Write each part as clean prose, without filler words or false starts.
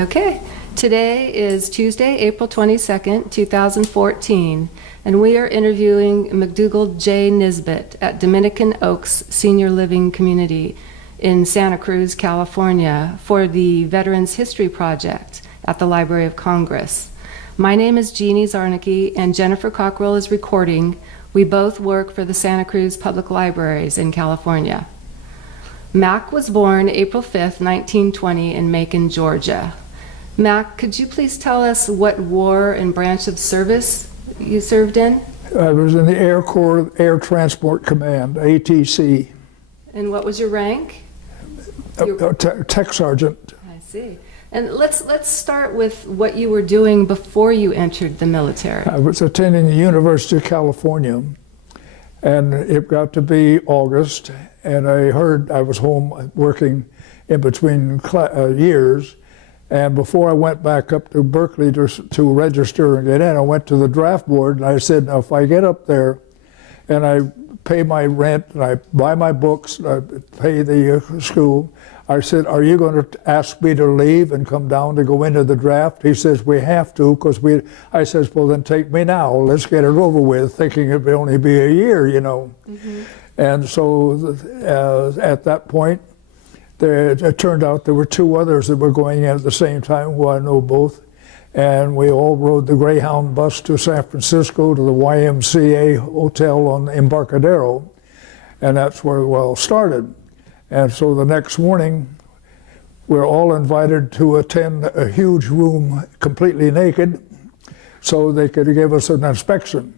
Okay, today is Tuesday, April 22nd, 2014, and we are interviewing McDougald J. Nisbet at Dominican Oaks Senior Living Community in Santa Cruz, California, for the Veterans History Project at the Library of Congress. My name is Jeannie Zarnicki, and Jennifer Cockrell is recording. We both work for the Santa Cruz Public Libraries in California. Mac was born April 5th, 1920 in Macon, Georgia. Mac, could you please tell us what war and branch of service you served in? I was in the Air Corps Air Transport Command, ATC. And what was your rank? Tech sergeant. I see. And let's start with what you were doing before you entered the military. I was attending the University of California, and it got to be August, and I heard I was home working in between years. And before I went back up to Berkeley to register and get in, I went to the draft board and I said, now if I get up there and I pay my rent and I buy my books, and I pay the school, I said, are you going to ask me to leave and come down to go into the draft? He says, we have to, because I says, well then take me now, let's get it over with, thinking it would only be a year, you know. Mm-hmm. And so at that point, it turned out there were two others that were going in at the same time, who I know both. And we all rode the Greyhound bus to San Francisco to the YMCA hotel on Embarcadero. And that's where we all started. And so the next morning, we're all invited to attend a huge room completely naked so they could give us an inspection.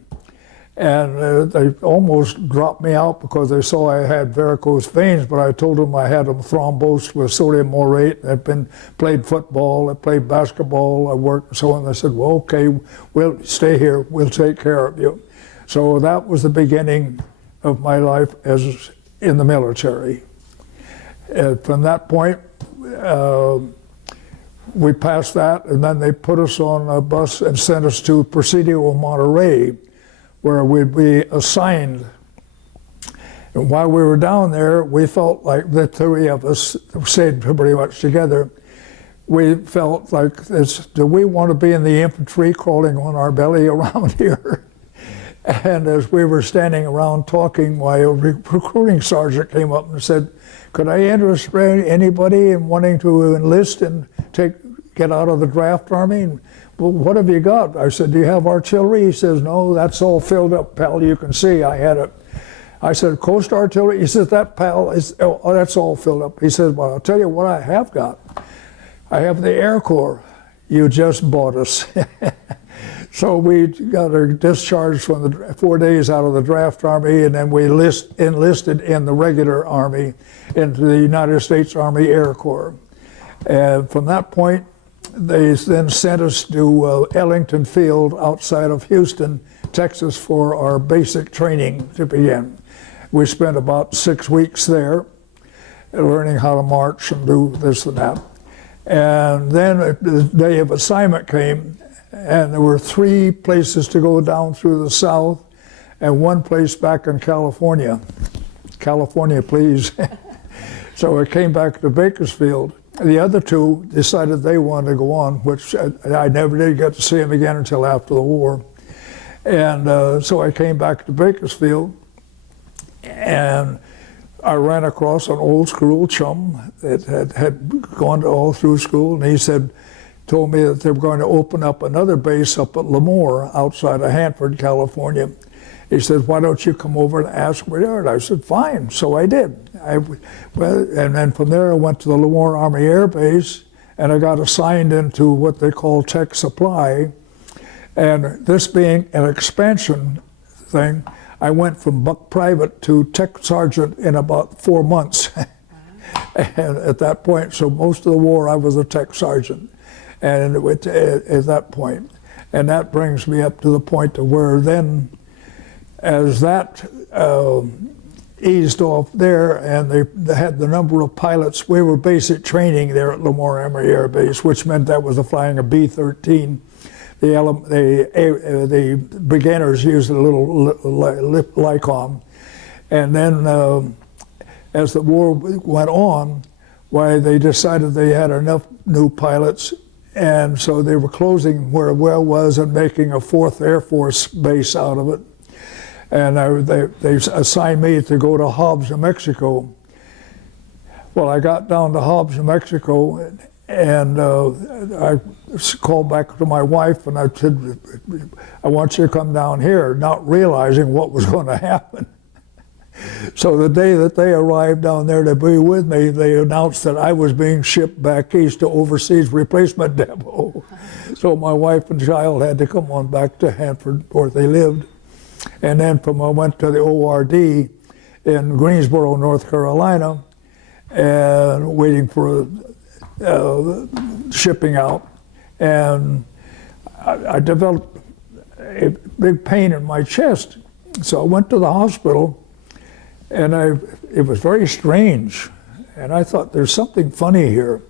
And they almost dropped me out because they saw I had varicose veins, but I told them I had a thrombosed with sodium morate. I'd played football, I played basketball, I worked and so on. They said, well, okay, we'll stay here, we'll take care of you. So that was the beginning of my life as in the military. From that point, we passed that, and then they put us on a bus and sent us to Presidio Monterey, where we'd be assigned. And while we were down there, we felt like the three of us stayed pretty much together. We felt like this, do we want to be in the infantry crawling on our belly around here? And as we were standing around talking, my recruiting sergeant came up and said, could I interest anybody in wanting to enlist and get out of the draft army? And, well, what have you got? I said, do you have artillery? He says, no, that's all filled up, pal. You can see I had it. I said, coast artillery? He says, that, pal, that's all filled up. He says, well, I'll tell you what I have got. I have the Air Corps. You just bought us. So we got our discharge from the 4 days out of the draft army, and then we enlisted in the regular army into the United States Army Air Corps. And from that point, they then sent us to Ellington Field outside of Houston, Texas, for our basic training to begin. We spent about 6 weeks there learning how to march and do this and that. And then the day of assignment came, and there were 3 places to go down through the South and 1 place back in California. California, please. So I came back to Bakersfield. The other 2 decided they wanted to go on, which I never did get to see them again until after the war. And so I came back to Bakersfield, and I ran across an old school chum that had gone all through school, and he told me that they were going to open up another base up at Lemoore outside of Hanford, California. He said, why don't you come over and ask me there? And I said, fine. So I did. And then from there I went to the Lemoore Army Air Base, and I got assigned into what they call tech supply. And this being an expansion thing, I went from buck private to tech sergeant in about 4 months. And at that point, so most of the war I was a tech sergeant. And at that point, and that brings me up to the point to where then, as that eased off there, and they had the number of pilots, we were basic training there at Lemoore Army Air Base, which meant that was the flying a B-13. The beginners used a little Lycom, and then as the war went on, why they decided they had enough new pilots and so they were closing where a well was and making a 4th Air Force base out of it. And they assigned me to go to Hobbs, New Mexico. Well, I got down to Hobbs, New Mexico, and I called back to my wife and I said, I want you to come down here, not realizing what was going to happen. So the day that they arrived down there to be with me, they announced that I was being shipped back east to Overseas Replacement Depot. So my wife and child had to come on back to Hanford, where they lived. And then I went to the ORD in Greensboro, North Carolina, and waiting for shipping out. And I developed a big pain in my chest. So I went to the hospital, and it was very strange. And I thought, there's something funny here.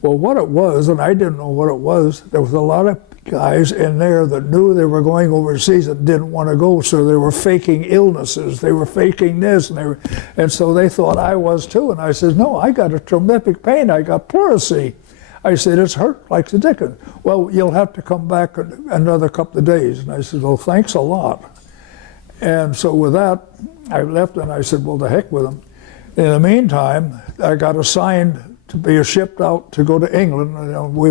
Well, what it was, and I didn't know what it was, there was a lot of guys in there that knew they were going overseas and didn't want to go, so they were faking illnesses, they were faking this, and so they thought I was too. And I said, no, I got a terrific pain, I got pleurisy. I said, it's hurt like the dickens. Well, you'll have to come back another couple of days. And I said, well, thanks a lot. And so with that, I left and I said, well, to heck with them. In the meantime, I got assigned to be shipped out to go to England. And we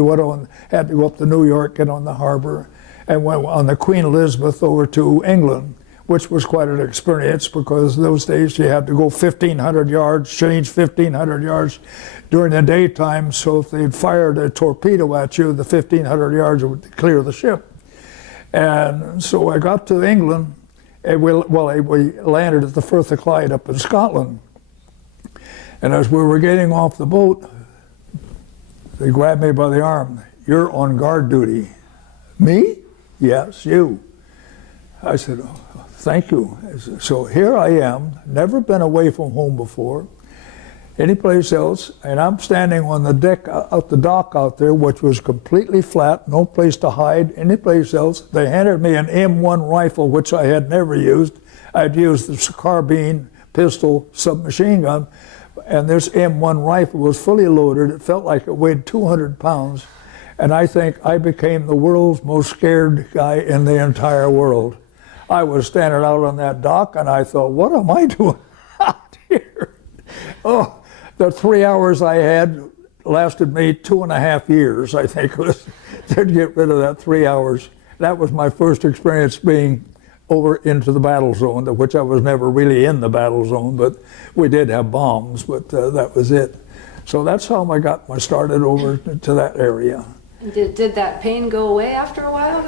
had to go up to New York, get on the harbor, and went on the Queen Elizabeth over to England, which was quite an experience because those days you had to go 1,500 yards, change 1,500 yards during the daytime. So if they'd fired a torpedo at you, the 1,500 yards would clear the ship. And so I got to England, and we landed at the Firth of Clyde up in Scotland. And as we were getting off the boat, they grabbed me by the arm. You're on guard duty. Me? Yes, you. I said, oh, thank you. So here I am, never been away from home before, anyplace else, and I'm standing on the deck, out the dock out there, which was completely flat, no place to hide, anyplace else. They handed me an M1 rifle, which I had never used. I'd used the carbine, pistol, submachine gun, and this M1 rifle was fully loaded. It felt like it weighed 200 pounds, and I think I became the world's most scared guy in the entire world. I was standing out on that dock, and I thought, what am I doing out here? Oh, the 3 hours I had lasted me 2.5 years, I think, was to get rid of that 3 hours. That was my first experience being over into the battle zone, which I was never really in the battle zone, but we did have bombs, but that was it. So that's how I got started over to that area. Did that pain go away after a while?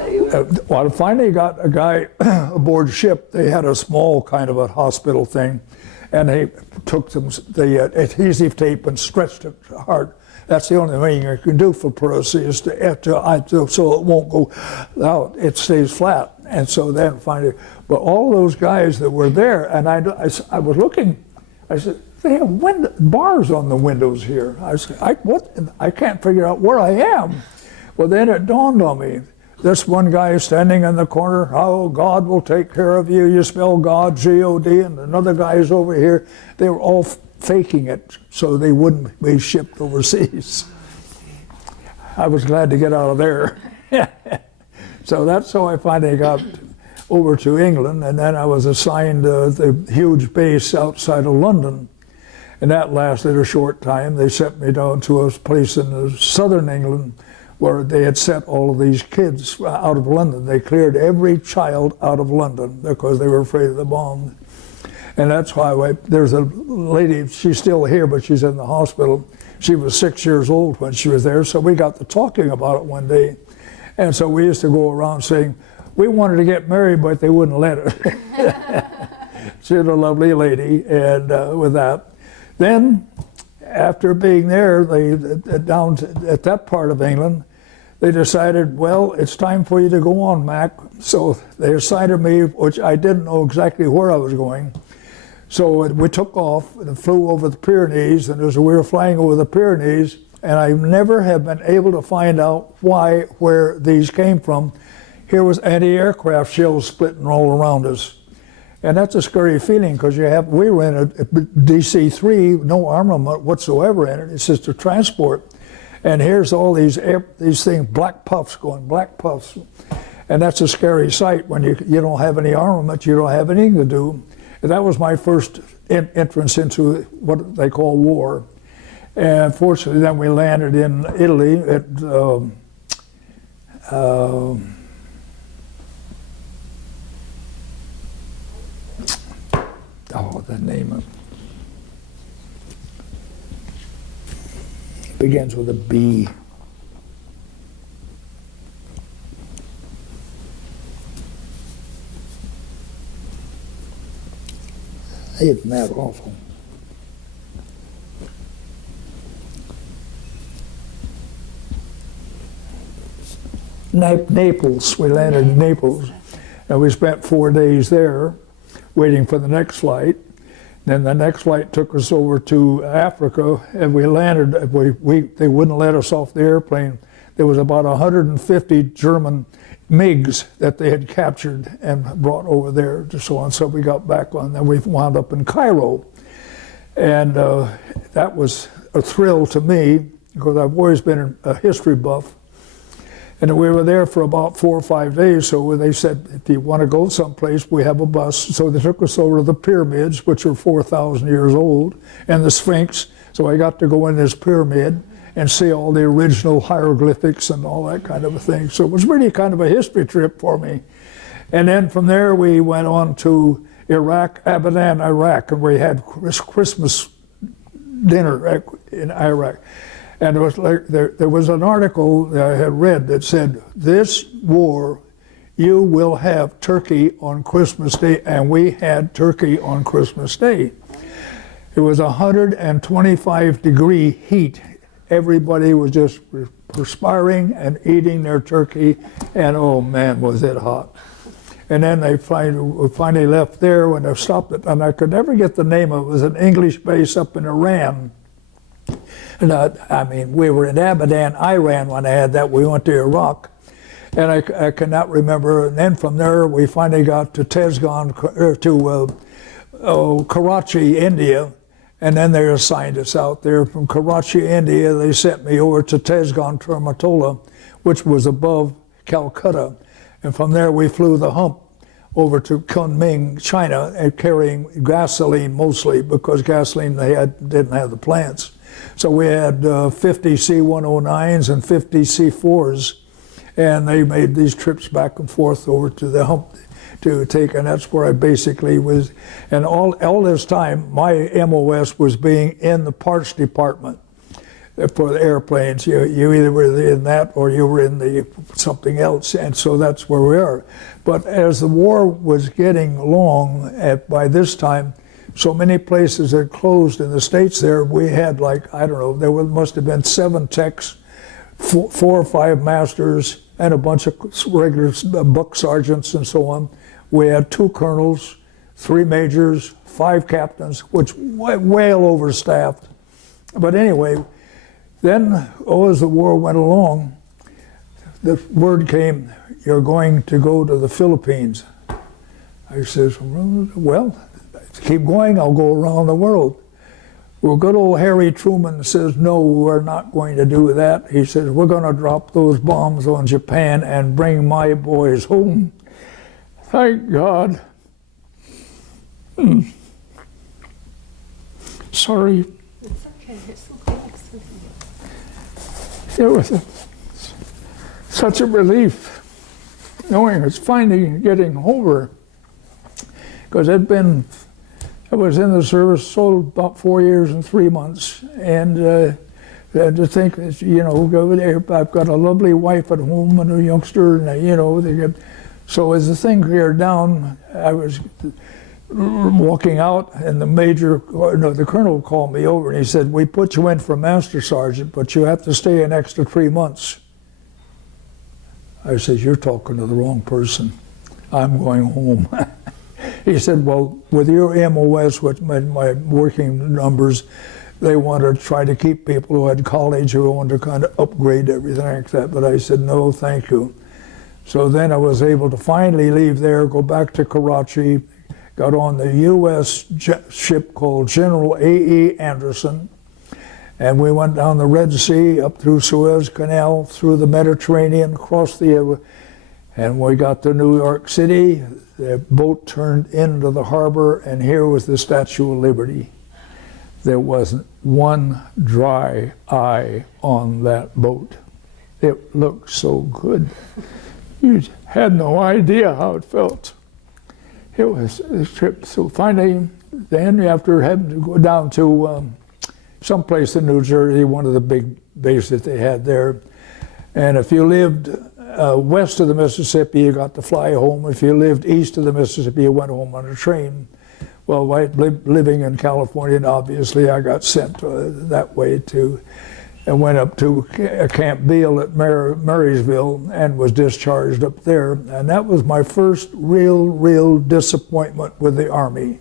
Well, I finally got a guy aboard ship. They had a small kind of a hospital thing, and they took the adhesive tape and stretched it hard. That's the only thing you can do for pleurisy is so it won't go out. It stays flat. And so then finally, but all those guys that were there, and I was looking, I said, they have bars on the windows here. I said, I can't figure out where I am. Well, then it dawned on me. This one guy is standing in the corner, oh, God will take care of you. You spell God, G-O-D, and another guy is over here. They were all faking it so they wouldn't be shipped overseas. I was glad to get out of there. So that's how I finally got over to England, and then I was assigned the huge base outside of London, and that lasted a short time. They sent me down to a place in southern England where they had sent all of these kids out of London. They cleared every child out of London because they were afraid of the bomb. And that's why there's a lady, she's still here, but she's in the hospital. She was 6 years old when she was there, so we got to talking about it one day. And so we used to go around saying, we wanted to get married, but they wouldn't let us. She was a lovely lady, and with that. Then, after being there, down at that part of England, they decided, well, it's time for you to go on, Mac. So they assigned me, which I didn't know exactly where I was going. So we took off and flew over the Pyrenees, and as we were flying over the Pyrenees, and I never have been able to find out where these came from. Here was anti-aircraft shells splitting all around us. And that's a scary feeling because we were in a DC-3, no armament whatsoever in it. It's just a transport. And here's all these things, black puffs going, black puffs. And that's a scary sight when you don't have any armament, you don't have anything to do. And that was my first entrance into what they call war. And fortunately, then we landed in Italy at the name of it begins with a B. Isn't that awful? Naples. We landed in Naples, and we spent 4 days there, waiting for the next flight. Then the next flight took us over to Africa, and we landed. They wouldn't let us off the airplane. There was about 150 German MiGs that they had captured and brought over there, just so on. So we got back on. Then we wound up in Cairo, and that was a thrill to me because I've always been a history buff. And we were there for about 4 or 5 days, so they said, if you want to go someplace, we have a bus. So they took us over to the pyramids, which are 4,000 years old, and the Sphinx. So I got to go in this pyramid and see all the original hieroglyphics and all that kind of a thing. So it was really kind of a history trip for me. And then from there, we went on to Iraq, Abadan, Iraq, and we had Christmas dinner in Iraq. And it was like there was an article that I had read that said, this war, you will have turkey on Christmas Day, and we had turkey on Christmas Day. It was 125-degree heat. Everybody was just perspiring and eating their turkey, and oh man, was it hot. And then they finally left there when they stopped it, and I could never get the name of it. It was an English base up in Iran. And we were in Abadan, Iran when I had that. We went to Iraq, and I cannot remember. And then from there, we finally got to Karachi, India, and then they assigned us out there. From Karachi, India, they sent me over to Tezgan, Termatola, which was above Calcutta. And from there, we flew the hump over to Kunming, China, and carrying gasoline mostly, because gasoline didn't have the plants. So we had 50 C-109s and 50 C-4s, and they made these trips back and forth over to the hump to take, and that's where I basically was. And all this time, my MOS was being in the parts department for the airplanes. You either were in that or you were in the something else, and so that's where we are. But as the war was getting long, by this time, so many places had closed in the States there. We had must have been 7 techs, 4 or 5 masters, and a bunch of regular buck sergeants and so on. We had 2 colonels, 3 majors, 5 captains, which well overstaffed. But anyway, then as the war went along, the word came, you're going to go to the Philippines. I says, well, keep going, I'll go around the world. Well, good old Harry Truman says, no, we're not going to do that. He says, we're going to drop those bombs on Japan and bring my boys home. Thank God. Sorry. It's okay. It's okay. It was such a relief knowing it's finally getting over, because I was in the service about 4 years and 3 months, and to think that, I've got a lovely wife at home and a youngster, and so as the thing cleared down, I was walking out, and the colonel called me over, and he said, we put you in for master sergeant, but you have to stay an extra 3 months. I said, you're talking to the wrong person. I'm going home. He said, well, with your MOS, which my working numbers, they want to try to keep people who had college, who wanted to kind of upgrade everything like that. But I said, no, thank you. So then I was able to finally leave there, go back to Karachi, got on the U.S. ship called General A.E. Anderson, And we went down the Red Sea, up through Suez Canal, through the Mediterranean, across the, and we got to New York City. The boat turned into the harbor, and here was the Statue of Liberty. There wasn't one dry eye on that boat. It looked so good. You had no idea how it felt. It was a trip. So finally, then after having to go down to someplace in New Jersey, one of the big bases that they had there. And if you lived west of the Mississippi, you got to fly home. If you lived east of the Mississippi, you went home on a train. Well, living in California, and obviously I got sent that way too, and went up to Camp Beale at Marysville and was discharged up there. And that was my first real disappointment with the Army.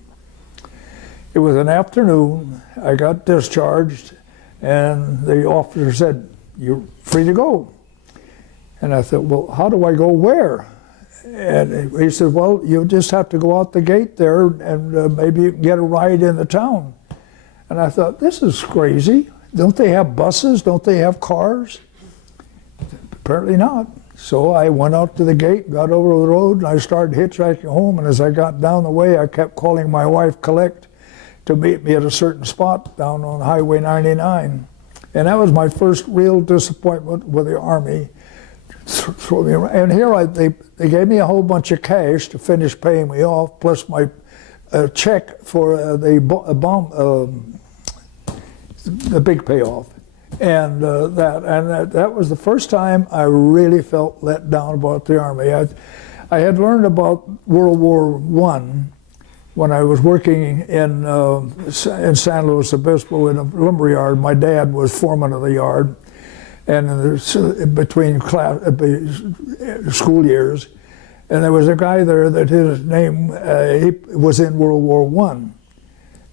It was an afternoon, I got discharged, and the officer said, "You're free to go." And I thought, well, how do I go where? And he said, well, you just have to go out the gate there and maybe you can get a ride into town. And I thought, this is crazy. Don't they have buses? Don't they have cars? Apparently not. So I went out to the gate, got over the road, and I started hitchhiking home. And as I got down the way, I kept calling my wife, Collect, to meet me at a certain spot down on Highway 99. And that was my first real disappointment with the Army. And here they gave me a whole bunch of cash to finish paying me off, plus my check for the big payoff. And that was the first time I really felt let down about the Army. I had learned about World War I when I was working in San Luis Obispo in a lumber yard. My dad was foreman of the yard, and between school years, and there was a guy there that his name he was in World War I,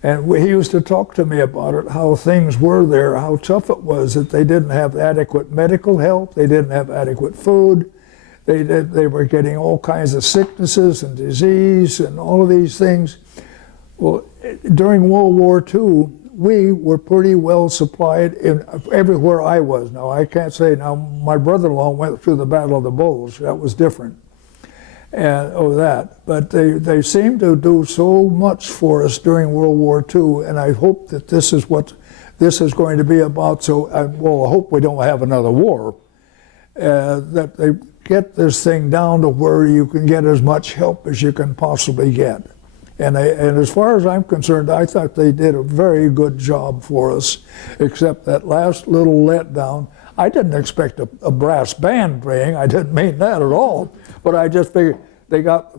and he used to talk to me about it, how things were there, how tough it was, that they didn't have adequate medical help, they didn't have adequate food. They were getting all kinds of sicknesses and disease and all of these things. Well, during World War II, we were pretty well supplied in everywhere I was. Now, I can't say, now, my brother-in-law went through the Battle of the Bulge. That was different. But they seemed to do so much for us during World War II, and I hope that this is what this is going to be about. So, I hope we don't have another war. That they get this thing down to where you can get as much help as you can possibly get. And as far as I'm concerned, I thought they did a very good job for us, except that last little letdown. I didn't expect a brass band playing. I didn't mean that at all. But I just figured they got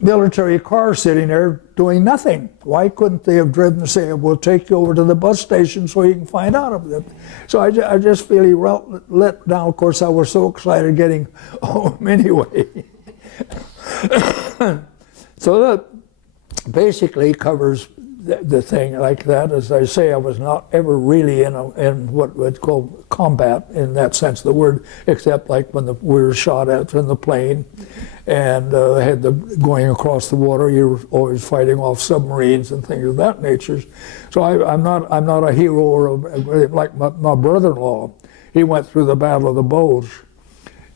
military cars sitting there doing nothing. Why couldn't they have driven and say, we'll take you over to the bus station so you can find out about it? So I just feel let down. Of course, I was so excited getting home anyway. So that basically covers the thing like that. As I say, I was not ever really in what would call combat in that sense of the word, except like when we were shot at from the plane and had going across the water. You were always fighting off submarines and things of that nature. So I'm not a hero or like my brother-in-law. He went through the Battle of the Bulge.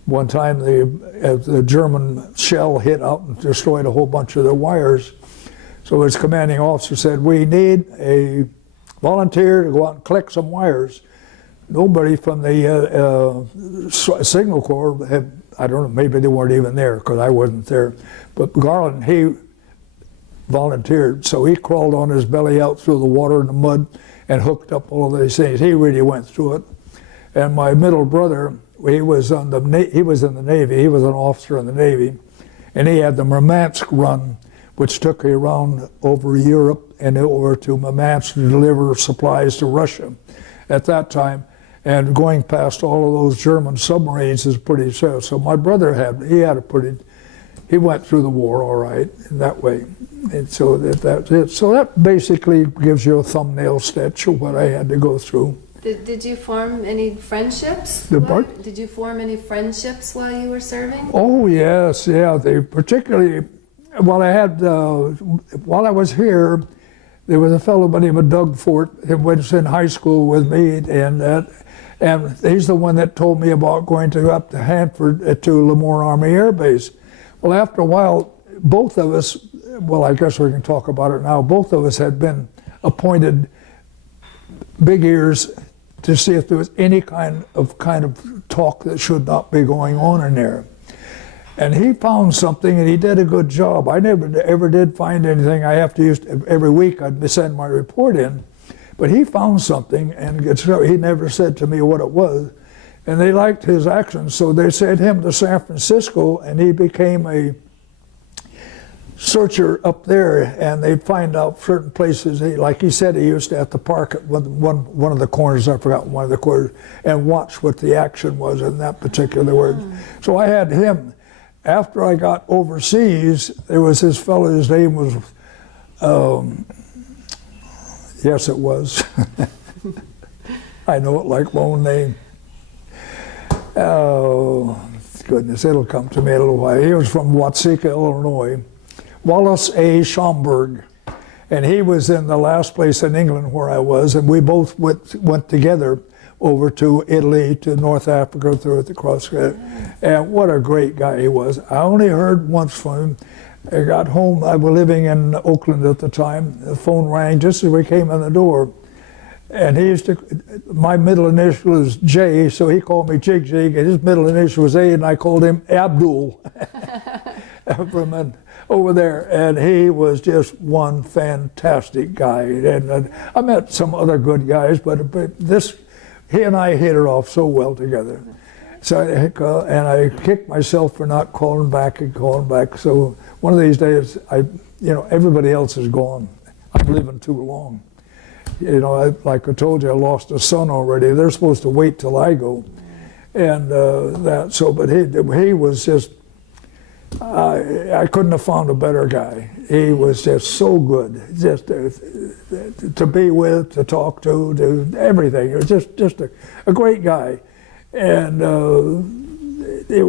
One time the German shell hit out and destroyed a whole bunch of the wires. So his commanding officer said, we need a volunteer to go out and collect some wires. Nobody from the Signal Corps had, I don't know, maybe they weren't even there because I wasn't there. But Garland, he volunteered. So he crawled on his belly out through the water and the mud and hooked up all of these things. He really went through it. And my middle brother, he was in the Navy. He was an officer in the Navy, and he had the Murmansk run, which took you around over Europe and over to Murmansk to deliver supplies to Russia at that time. And going past all of those German submarines is pretty safe. So my brother he went through the war all right in that way. And so that's it. So that basically gives you a thumbnail sketch of what I had to go through. Did you form any friendships? Did you form any friendships while you were serving? Oh, yes, yeah. They particularly, well, I had, while I was here, there was a fellow by the name of Doug Fort who was in high school with me, and he's the one that told me about going up to Hanford to Lemoore Army Air Base. Well, after a while, both of us, well, I guess we can talk about it now, both of us had been appointed big ears to see if there was any kind of talk that should not be going on in there. And he found something, and he did a good job. I never ever did find anything. I have to use, every week I'd send my report in. But he found something, and he never said to me what it was. And they liked his actions, so they sent him to San Francisco, and he became a searcher up there, and they'd find out certain places. Like he said, he used to have to park at one of the corners, I forgot one of the corners, and watch what the action was in that particular word. So I had him. After I got overseas, there was this fellow, his name was, yes it was, I know it like my own name. Oh, goodness, it'll come to me in a little while. He was from Watseka, Illinois. Wallace A. Schomburg, and he was in the last place in England where I was, and we both went together over to Italy, to North Africa, through the cross. And what a great guy he was. I only heard once from him. I got home, I was living in Oakland at the time. The phone rang just as we came in the door. And he used to, my middle initial is J, so he called me Jig Jig, and his middle initial was A, and I called him Abdul. From over there, and he was just one fantastic guy. And I met some other good guys, but he and I hit it off so well together. So I kicked myself for not calling back. So one of these days, everybody else is gone. I'm living too long. Like I told you, I lost a son already. They're supposed to wait till I go, and but he was just. I couldn't have found a better guy. He was just so good, just to be with, to talk to everything. He was just a great guy, and he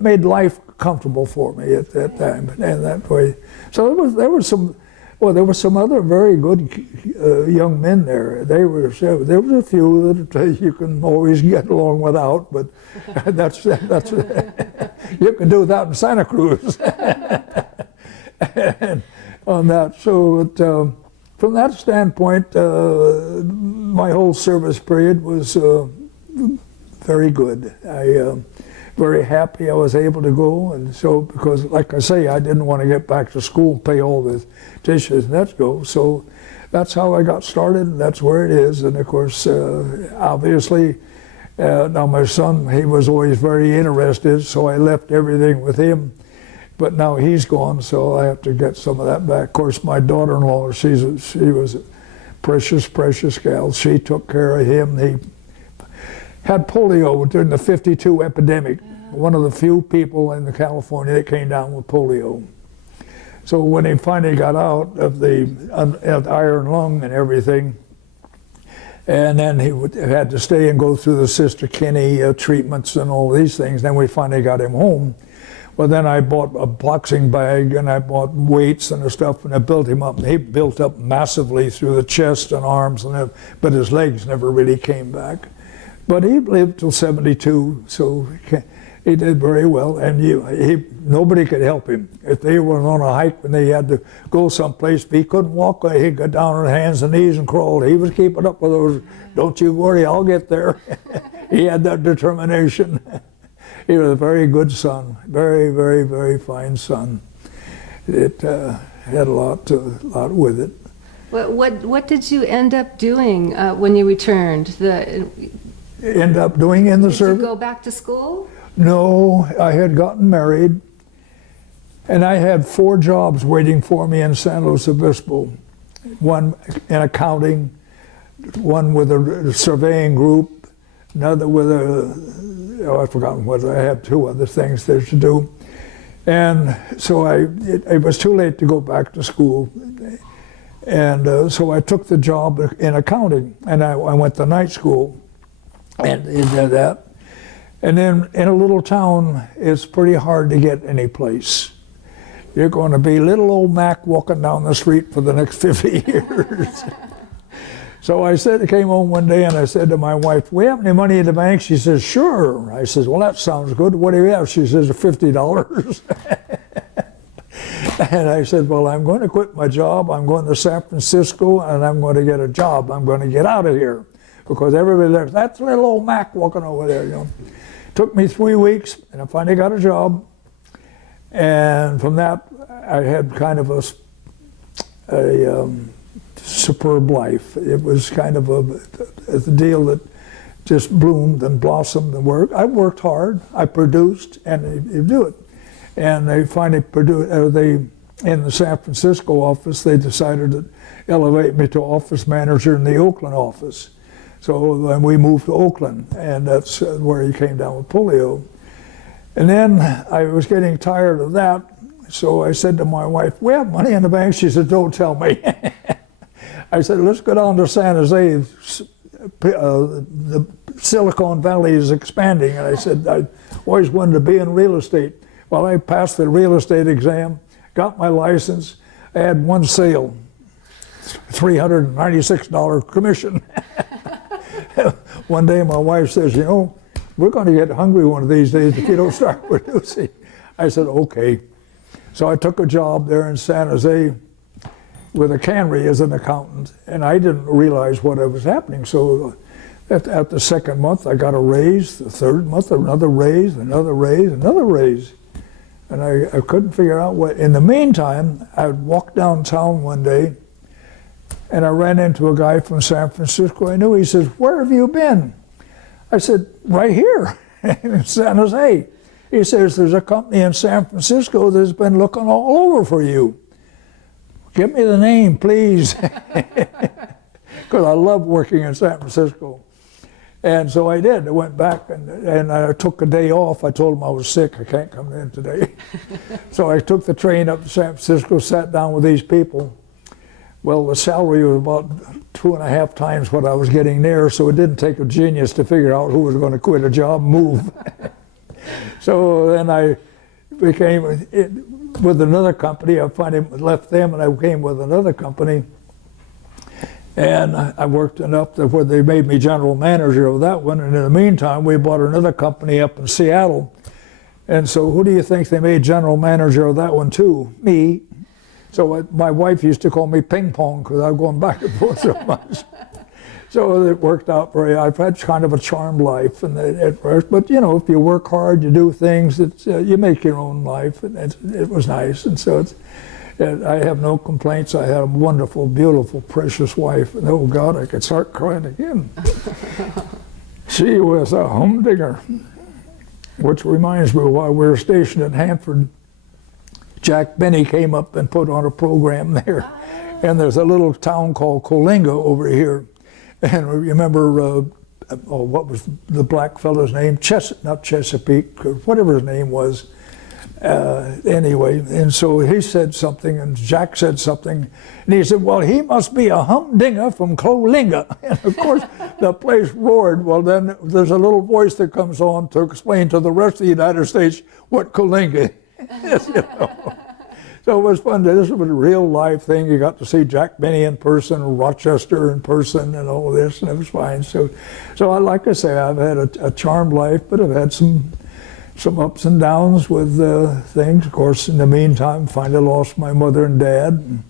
made life comfortable for me at that time, and that way. So there were some other very good young men there. There was a few that you can always get along without, but that's you can do without in Santa Cruz. And on that, so from that standpoint, my whole service period was very good. Very happy I was able to go, and so, because like I say, I didn't want to get back to school, pay all the dishes and that go, so that's how I got started, and that's where it is. And of course, obviously, now my son, he was always very interested, so I left everything with him, but now he's gone, so I have to get some of that back. Of course, my daughter-in-law, she was a precious, precious gal. She took care of him. He had polio during the '52 epidemic. One of the few people in California that came down with polio. So when he finally got out of the iron lung and everything, and then he had to stay and go through the Sister Kinney treatments and all these things, then we finally got him home. Well, then I bought a boxing bag, and I bought weights and stuff, and I built him up. And he built up massively through the chest and arms, but his legs never really came back. But he lived till 72, so he did very well, and nobody could help him. If they were on a hike and they had to go someplace, if he couldn't walk, he'd go down on hands and knees and crawl. He was keeping up with those, don't you worry, I'll get there. He had that determination. He was a very good son, very, very, very fine son. It had a lot with it. What did you end up doing when you returned? End up doing in the service? Did you go back to school? No, I had gotten married, and I had 4 jobs waiting for me in San Luis Obispo. One in accounting, one with a surveying group, another with I've forgotten what, I had 2 other things there to do. And so it was too late to go back to school. And so I took the job in accounting, and I went to night school. And did that. And then in a little town, it's pretty hard to get any place. you're going to be little old Mac walking down the street for the next 50 years. So I came home one day and I said to my wife, we have any money in the bank? She says, sure. I says, well, that sounds good. What do you have? She says, $50. And I said, well, I'm going to quit my job. I'm going to San Francisco and I'm going to get a job. I'm going to get out of here. Because everybody there, that's little old Mac walking over there, you know. Took me 3 weeks and I finally got a job. And from that, I had kind of a superb life. It was kind of a deal that just bloomed and blossomed and worked. I worked hard, I produced, and you do it. And they finally produced, in the San Francisco office, they decided to elevate me to office manager in the Oakland office. So then we moved to Oakland, and that's where he came down with polio. And then I was getting tired of that, so I said to my wife, we have money in the bank. She said, don't tell me. I said, let's go down to San Jose. The Silicon Valley is expanding. And I said, I always wanted to be in real estate. Well, I passed the real estate exam, got my license. I had one sale, $396 commission. One day my wife says, you know, we're going to get hungry one of these days if you don't start producing. I said, okay. So I took a job there in San Jose with a cannery as an accountant, and I didn't realize what was happening. So at the second month, I got a raise. The third month, another raise, another raise, another raise. And I couldn't figure out what. In the meantime, I would walk downtown one day, and I ran into a guy from San Francisco. I knew. He says, where have you been? I said, right here in San Jose. He says, there's a company in San Francisco that's been looking all over for you. Give me the name, please. Because I love working in San Francisco. And so I did. I went back and I took a day off. I told him I was sick. I can't come in today. So I took the train up to San Francisco, sat down with these people. Well, the salary was about 2.5 times what I was getting there, so it didn't take a genius to figure out who was going to quit a job and move. So then I became with another company. I finally left them and I came with another company. And I worked enough to where they made me general manager of that one. And in the meantime, we bought another company up in Seattle. And so who do you think they made general manager of that one too? Me. So my wife used to call me ping pong because I was going back and forth so much. So it worked out I've had kind of a charmed life, and it worked. But you know, if you work hard, you do things, you make your own life, and it was nice. And so I have no complaints. I had a wonderful, beautiful, precious wife. And oh God, I could start crying again. She was a humdinger, which reminds me, while we were stationed at Hanford, Jack Benny came up and put on a program there. And there's a little town called Coalinga over here. And remember, what was the black fellow's name? Not Chesapeake, whatever his name was. Anyway, and so he said something, and Jack said something, and he said, well, he must be a humdinger from Coalinga. And of course, the place roared. Well, then there's a little voice that comes on to explain to the rest of the United States what Coalinga is, you know. So it was fun. This was a real life thing. You got to see Jack Benny in person, Rochester in person, and all this, and it was fine. So like I say, I've had a charmed life, but I've had some ups and downs with things. Of course, in the meantime, finally lost my mother and dad. And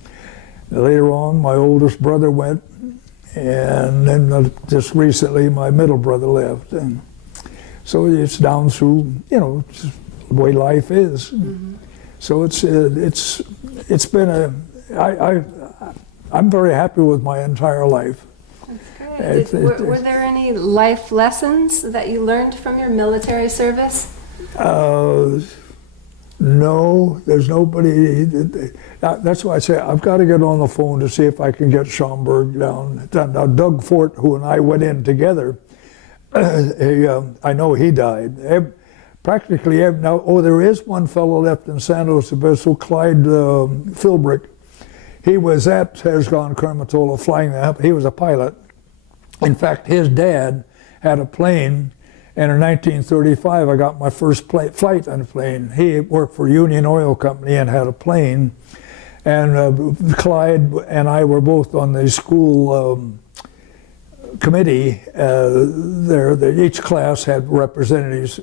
later on, my oldest brother went, and then just recently, my middle brother left. And so it's down through, you know, just the way life is. Mm-hmm. So it's been I'm very happy with my entire life. That's great. Were there any life lessons that you learned from your military service? No, there's nobody. That's why I say I've got to get on the phone to see if I can get Schomburg down. Now, Doug Fort, who and I went in together, I know he died. Practically, there is one fellow left in San Luis Obispo, Clyde Philbrick. He was at Hezgon Kermatola flying that. He was a pilot. In fact, his dad had a plane, And in 1935, I got my first flight on a plane. He worked for Union Oil Company and had a plane. And Clyde and I were both on the school committee there. Each class had representatives.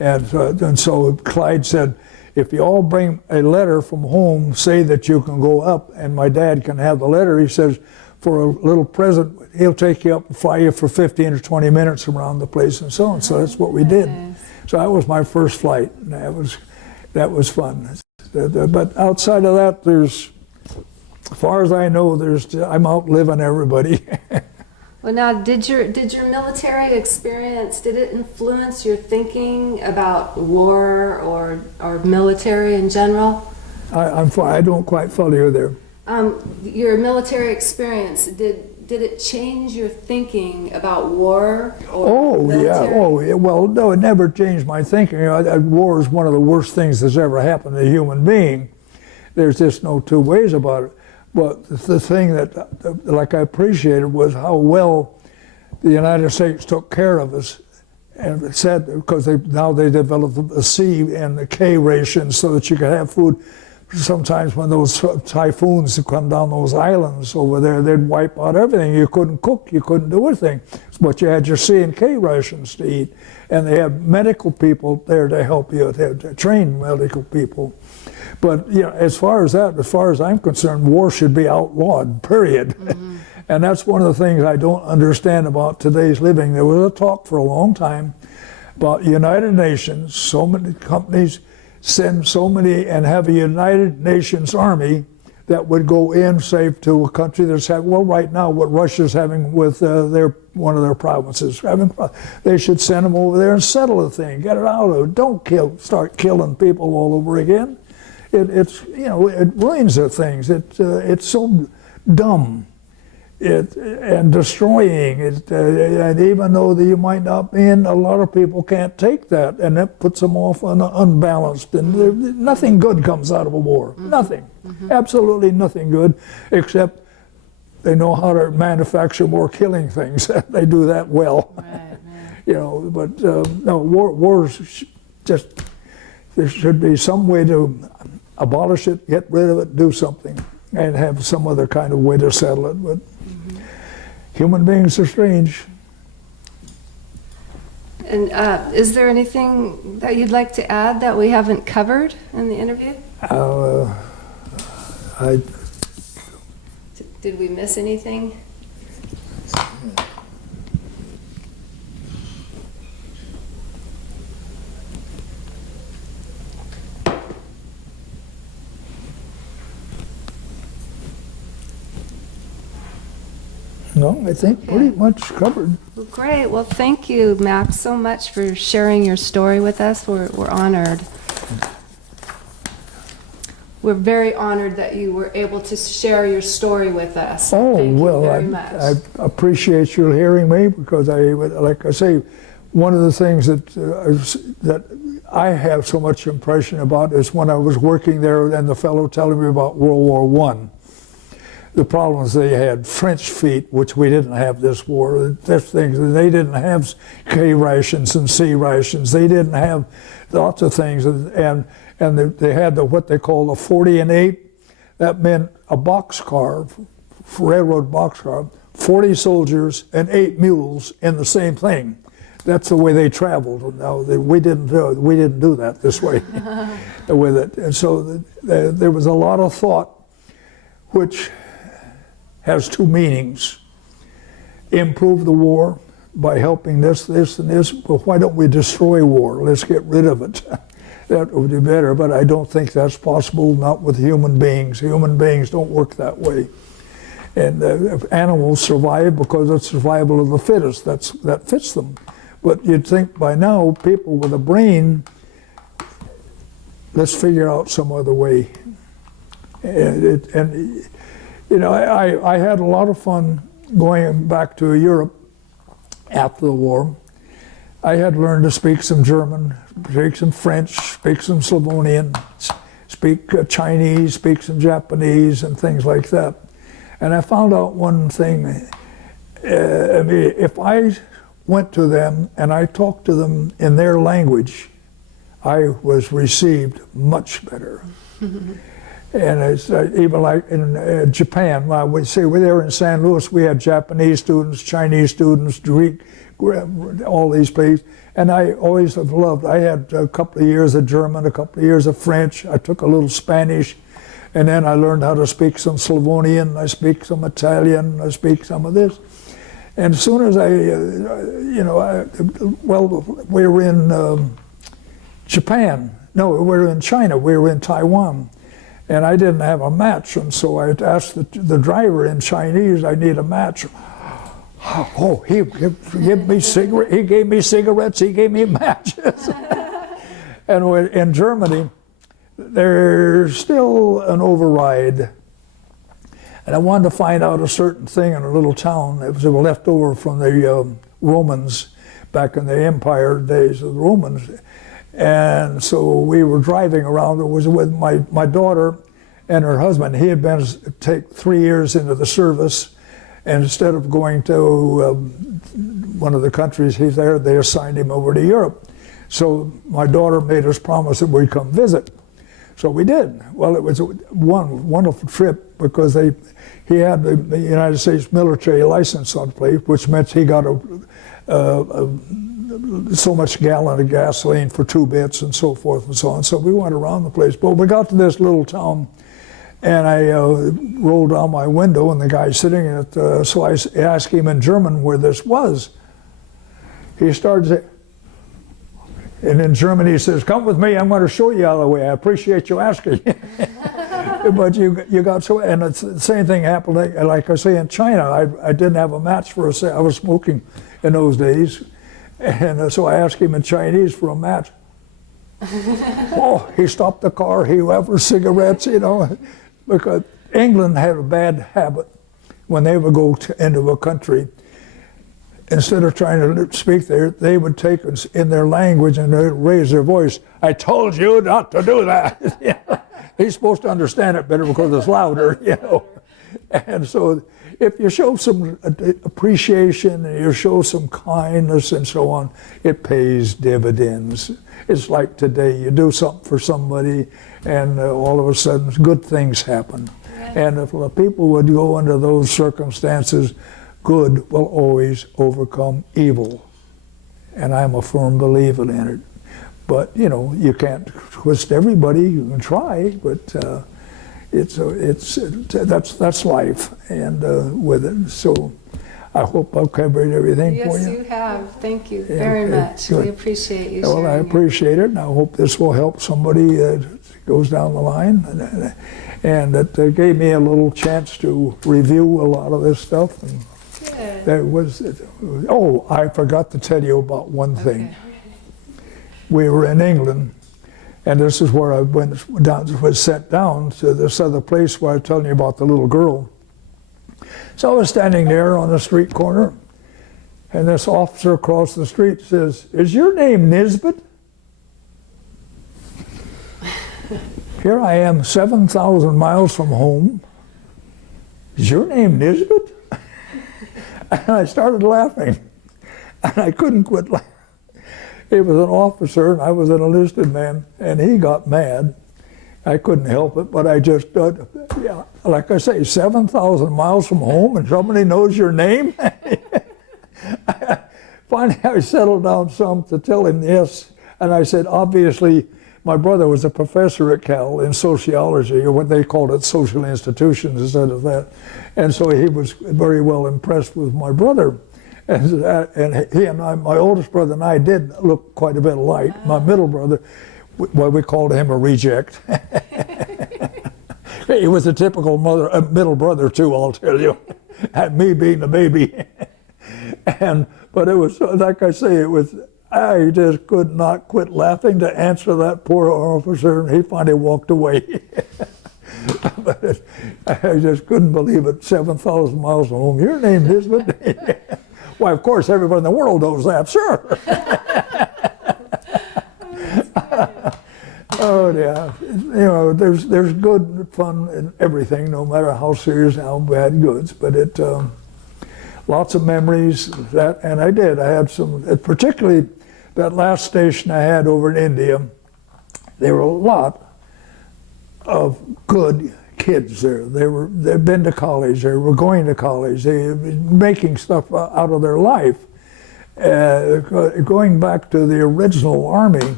And so Clyde said, if you all bring a letter from home, say that you can go up, and my dad can have the letter. He says, for a little present, he'll take you up and fly you for 15 or 20 minutes around the place and so on. So that's what we did. So that was my first flight. And that was fun. But outside of that, there's, as far as I know, I'm outliving everybody. Well, now, did your military experience, did it influence your thinking about war or military in general? I don't quite follow you there. Your military experience, did it change your thinking about war or military? Yeah. Well, no, it never changed my thinking. War is one of the worst things that's ever happened to a human being. There's just no two ways about it. But the thing that, like, I appreciated was how well the United States took care of us, and it said, because now they developed the C and the K rations so that you could have food. Sometimes when those typhoons come down those islands over there, they'd wipe out everything. You couldn't cook, you couldn't do anything. But you had your C and K rations to eat, and they had medical people there to help you. They had trained medical people. But as far as I'm concerned, war should be outlawed, period. Mm-hmm. And that's one of the things I don't understand about today's living. There was a talk for a long time about United Nations, so many companies send so many, and have a United Nations army that would go in, say, to a country that's having, well, right now, what Russia's having with one of their provinces. They should send them over there and settle the thing, get it out of it. Don't start killing people all over again. It ruins the things. It's so dumb. And destroying it, and even though that you might not be in, a lot of people can't take that, and that puts them off unbalanced, and nothing good comes out of a war. Mm-hmm. Nothing. Mm-hmm. Absolutely nothing good, except they know how to manufacture more killing things. They do that well. Right. But no, wars just, there should be some way to abolish it, get rid of it, do something, and have some other kind of way to settle it. But human beings are strange. And is there anything that you'd like to add that we haven't covered in the interview? Did we miss anything? No, I think pretty much covered. Well, great. Well, thank you, Max, so much for sharing your story with us. We're honored. We're very honored that you were able to share your story with us. Oh, thank well, you very much. I appreciate you hearing me, because like I say, one of the things that I have so much impression about is when I was working there and the fellow telling me about World War I. The problems they had, French feet, which we didn't have this war. There's things, they didn't have K rations and C rations. They didn't have lots of things, and they had what they call the 40 and 8. That meant a boxcar, railroad boxcar, 40 soldiers and 8 mules in the same thing. That's the way they traveled. Now we didn't do that this way with it, and so there was a lot of thought, which has two meanings. Improve the war by helping this, and this. Well, why don't we destroy war? Let's get rid of it. That would be better, but I don't think that's possible, not with human beings. Human beings don't work that way. And animals survive because it's survival of the fittest. That fits them. But you'd think by now, people with a brain, let's figure out some other way. I had a lot of fun going back to Europe after the war. I had learned to speak some German, speak some French, speak some Slavonian, speak Chinese, speak some Japanese, and things like that. And I found out one thing. If I went to them and I talked to them in their language, I was received much better. And it's even like in Japan, we say we're there in San Luis, we had Japanese students, Chinese students, Greek, all these places. And I always have loved, I had a couple of years of German, a couple of years of French, I took a little Spanish, and then I learned how to speak some Slavonian, I speak some Italian, I speak some of this. And as soon as we were in Japan, no, we were in China, we were in Taiwan, and I didn't have a match, and so I asked the driver in Chinese, I need a match. Oh, he gave me cigarettes, he gave me matches. And in Germany, there's still an override. And I wanted to find out a certain thing in a little town that was left over from the Romans back in the empire days of the Romans. And so we were driving around. It was with my daughter and her husband. He had been take 3 years into the service. And instead of going to one of the countries he's there, they assigned him over to Europe. So my daughter made us promise that we'd come visit. So we did. Well, it was one wonderful trip because he had the United States military license on plate, which meant he got so much gallon of gasoline for 2 bits and so forth and so on. So we went around the place. But we got to this little town, and I rolled down my window, and the guy sitting in it, so I asked him in German where this was. He started saying, and in German he says, "Come with me, I'm going to show you all the way. I appreciate you asking." But you got so, and it's the same thing happened, like I say, in China. I didn't have a match for I was smoking in those days, and so I asked him in Chinese for a match. Oh, he stopped the car, he went for cigarettes, because England had a bad habit when they would go into a country. Instead of trying to speak there, they would take us in their language and they'd raise their voice. "I told you not to do that." He's supposed to understand it better because it's louder, And so if you show some appreciation and you show some kindness and so on, it pays dividends. It's like today, you do something for somebody and all of a sudden good things happen. And if people would go under those circumstances, good will always overcome evil. And I'm a firm believer in it. But, you can't twist everybody. You can try, but that's life and with it. So I hope I've covered everything for you. Yes, you have. Thank you very much. Good. We appreciate you sharing. Well, I appreciate it, and I hope this will help somebody that goes down the line. And that gave me a little chance to review a lot of this stuff. And there was, I forgot to tell you about one thing. Okay. We were in England, and this is where I was sent down to this other place where I was telling you about the little girl. So I was standing there on the street corner, and this officer across the street says, "Is your name Nisbet?" Here I am, 7,000 miles from home. "Is your name Nisbet?" And I started laughing, and I couldn't quit laughing. He was an officer, and I was an enlisted man, and he got mad. I couldn't help it, but I just, like I say, 7,000 miles from home, and somebody knows your name? Finally, I settled down some to tell him yes, and I said, obviously, my brother was a professor at Cal in sociology, or what they called it, social institutions instead of that. And so he was very well impressed with my brother. And he and I, my oldest brother and I did look quite a bit alike. My middle brother, well, we called him a reject. He was a typical middle brother too, I'll tell you. And me being the baby. But it was, like I say, I just could not quit laughing to answer that poor officer, and he finally walked away. But I just couldn't believe it, 7,000 miles from home. Your name is Nisbet? Why, of course, everyone in the world knows that, sure. Oh, yeah. There's good fun in everything, no matter how serious, how bad goods. But lots of memories. And I did. I had some, particularly that last station I had over in India. There were a lot of good kids there. They'd been to college. They were going to college. They were making stuff out of their life. Going back to the original Army,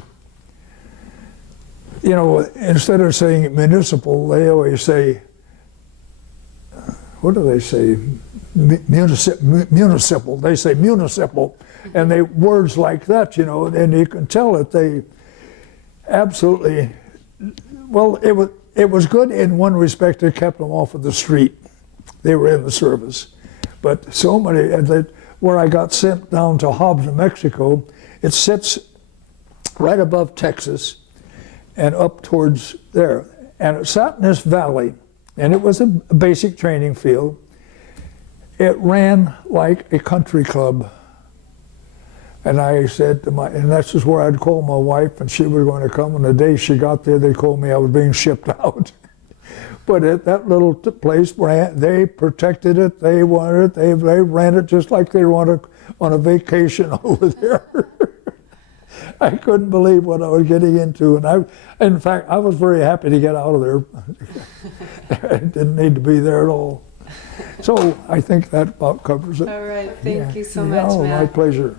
you know, instead of saying municipal, they always say, what do they say? Municipal. They say municipal. And they words like that, you know, and you can tell that they absolutely, well, it was good in one respect. It kept them off of the street. They were in the service. But so many, where I got sent down to Hobbs, New Mexico, it sits right above Texas and up towards there. And it sat in this valley, and it was a basic training field. It ran like a country club. And I said to and that's just where I'd call my wife, and she was going to come. And the day she got there, they told me I was being shipped out. But at that little place, they protected it. They wanted it. They ran it just like they were on a vacation over there. I couldn't believe what I was getting into, and in fact, I was very happy to get out of there. I didn't need to be there at all. So I think that about covers it. All right, thank you so much, Oh, Matt. my pleasure.